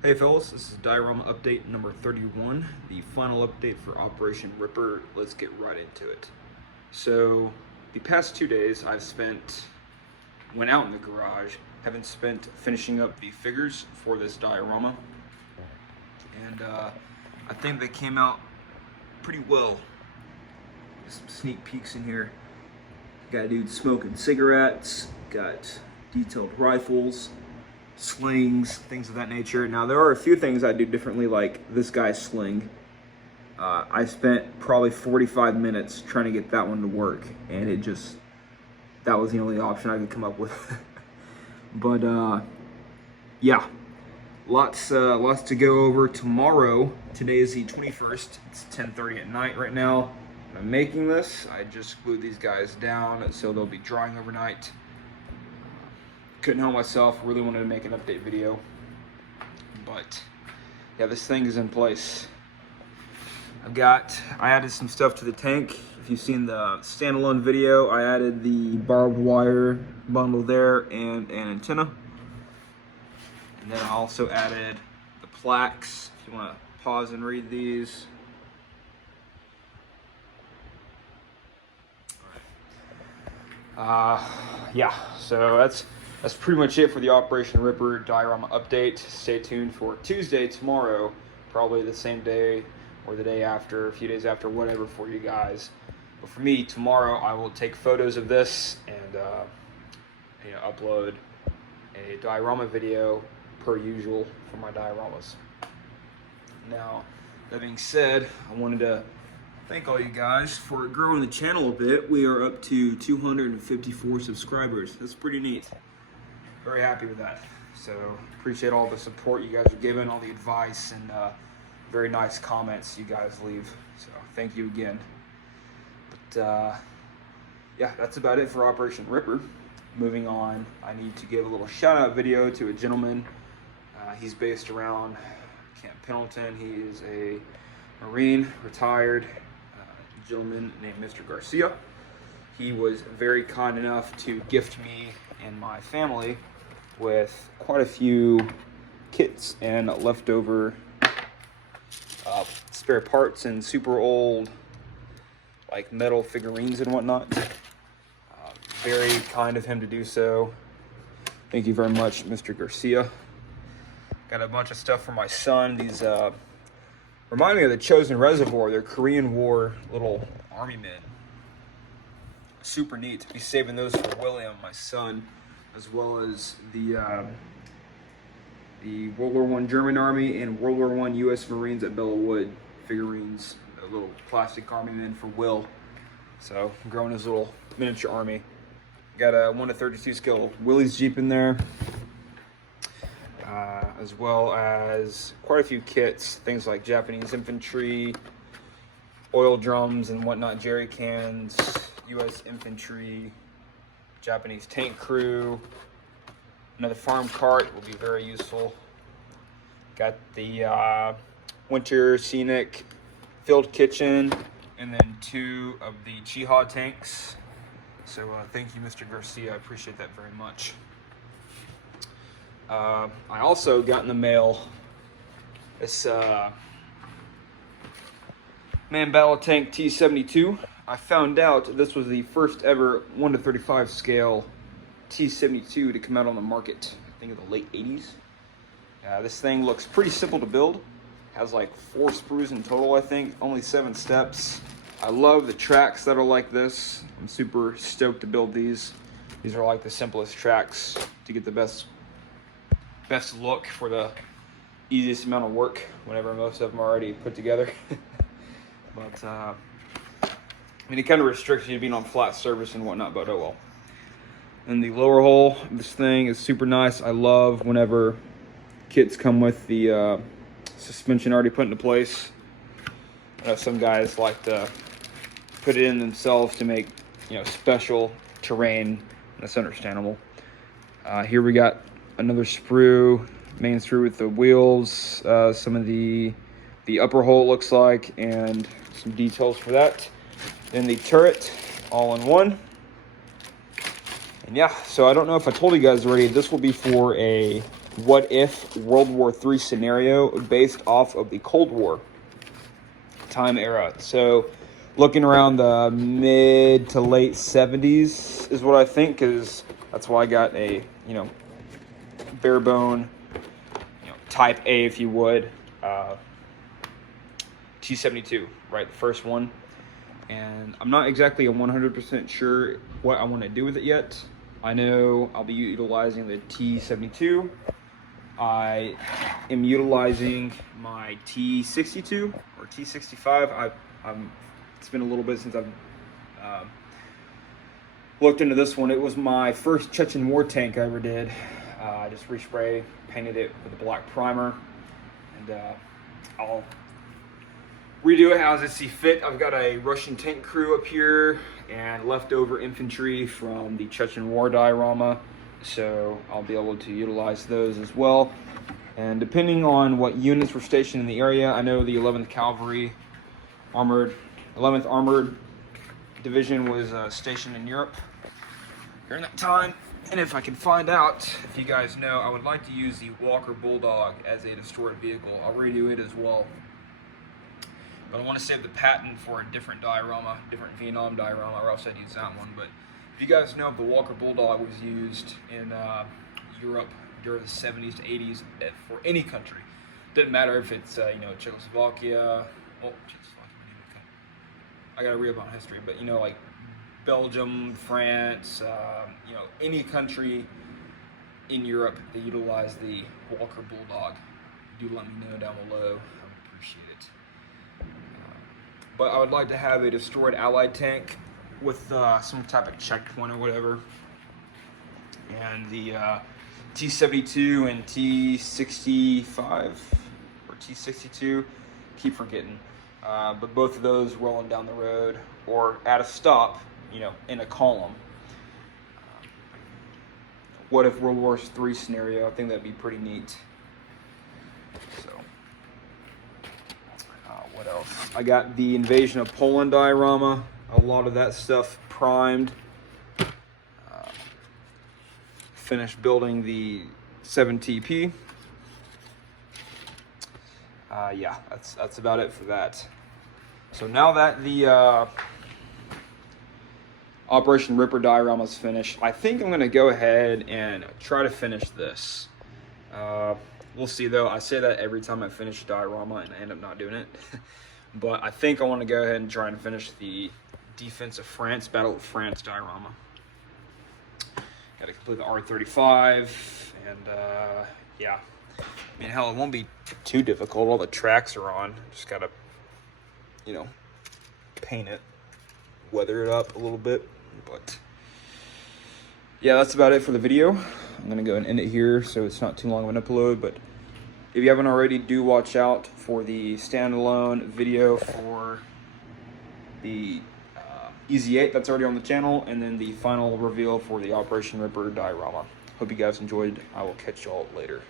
Hey fellas, this is diorama update number 31, the final update for Operation Ripper. Let's get right into it. So, the past 2 days went out in the garage, haven't spent finishing up the figures for this diorama. And I think they came out pretty well. Some sneak peeks in here. Got a dude smoking cigarettes, got detailed rifles, slings, things of that nature. Now there are a few things I do differently, like this guy's sling. I spent probably 45 minutes trying to get that one to work, and that was the only option I could come up with. But yeah, lots to go over tomorrow. Today is the 21st. It's 10:30 at night right now. I'm making this. I just glued these guys down so they'll be drying overnight. Couldn't help myself, really wanted to make an update video, but yeah, this thing is in place. I added some stuff to the tank. If you've seen the standalone video, I added the barbed wire bundle there and an antenna. And then I also added the plaques, if you want to pause and read these. Yeah, so that's pretty much it for the Operation Ripper diorama update. Stay tuned for Tuesday, tomorrow, probably the same day or the day after, a few days after, whatever for you guys. But for me, tomorrow I will take photos of this and upload a diorama video per usual for my dioramas. Now, that being said, I wanted to thank all you guys for growing the channel a bit. We are up to 254 subscribers. That's pretty neat. Very happy with that. So appreciate all the support you guys are giving, all the advice, and very nice comments you guys leave. So thank you again. But yeah, that's about it for Operation Ripper. Moving on, I need to give a little shout out video to a gentleman. He's based around Camp Pendleton. He is a Marine, retired gentleman named Mr. Garcia. He was very kind enough to gift me and my family with quite a few kits and leftover spare parts and super old like metal figurines and whatnot. Very kind of him to do so. Thank you very much, Mr. Garcia. Got a bunch of stuff for my son. These remind me of the Chosen Reservoir. They're Korean War little army men. Super neat. Be saving those for William, my son, as well as the World War I German Army and World War I U.S. Marines at Bella Wood figurines. A little plastic army men for Will. So I'm growing his little miniature army. Got a 1:32 scale Willys Jeep in there. As well as quite a few kits, things like Japanese infantry, oil drums and whatnot, jerry cans, U.S. infantry, Japanese tank crew. Another farm cart will be very useful. Got the winter scenic field kitchen, and then 2 of the Chiha tanks. So thank you, Mr. Garcia. I appreciate that very much. I also got in the mail this Man Battle Tank T-72. I found out this was the first ever 1:35 scale T-72 to come out on the market, I think in the late 80s. This thing looks pretty simple to build. Has like 4 sprues in total, I think, only 7 steps. I love the tracks that are like this. I'm super stoked to build these. These are like the simplest tracks to get the best look for the easiest amount of work whenever most of them are already put together. But I mean, it kind of restricts you to being on flat surface and whatnot, but oh well. And the lower hull, this thing is super nice. I love whenever kits come with the suspension already put into place. I know some guys like to put it in themselves to make, special terrain, and that's understandable. Here we got another sprue, main sprue with the wheels, some of the upper hull looks like, and some details for that. Then the turret, all in one. And yeah, so I don't know if I told you guys already, this will be for a what if World War III scenario based off of the Cold War time era. So looking around the mid to late 70s is what I think, because that's why I got a, bare bone, type A, if you would, T-72, right, the first one. And I'm not exactly 100% sure what I want to do with it yet. I know I'll be utilizing the T-72. I am utilizing my T-62 or T-65. It's been a little bit since I've looked into this one. It was my first Chechen war tank I ever did. I just respray painted it with a black primer, and I'll redo it as I see fit. I've got a Russian tank crew up here and leftover infantry from the Chechen war diorama, so I'll be able to utilize those as well. And depending on what units were stationed in the area, I know the 11th Cavalry 11th Armored Division was stationed in Europe during that time. And if I can find out, if you guys know, I would like to use the Walker Bulldog as a destroyed vehicle. I'll redo it as well. But I want to save the patent for a different diorama, different Vietnam diorama, or else I'd use that one. But if you guys know, the Walker Bulldog was used in Europe during the 70s to 80s for any country. Doesn't matter if it's Czechoslovakia. Oh, Czechoslovakia. I gotta read about history, but like Belgium, France, any country in Europe that utilize the Walker Bulldog. Do let me know down below. I would appreciate it. But I would like to have a destroyed Allied tank with some type of checkpoint or whatever. And the T-72 and T-65 or T-62, keep forgetting. But both of those rolling down the road or at a stop, in a column. What if World War III scenario? I think that'd be pretty neat. So, what else? I got the Invasion of Poland diorama. A lot of that stuff primed. Finished building the 7TP. Yeah, that's about it for that. So now that the Operation Ripper diorama is finished, I think I'm going to go ahead and try to finish this. We'll see though. I say that every time I finish a diorama and I end up not doing it. But I think I want to go ahead and try and finish the Defense of France, Battle of France diorama. Got to complete the R35, and yeah. I mean, hell, it won't be too difficult. All the tracks are on. Just got to, paint it, weather it up a little bit. But yeah, that's about it for the video. I'm going to go and end it here so it's not too long of an upload. But if you haven't already, do watch out for the standalone video for the EZ8 that's already on the channel, and then the final reveal for the Operation Ripper diorama. Hope you guys enjoyed. I will catch y'all later.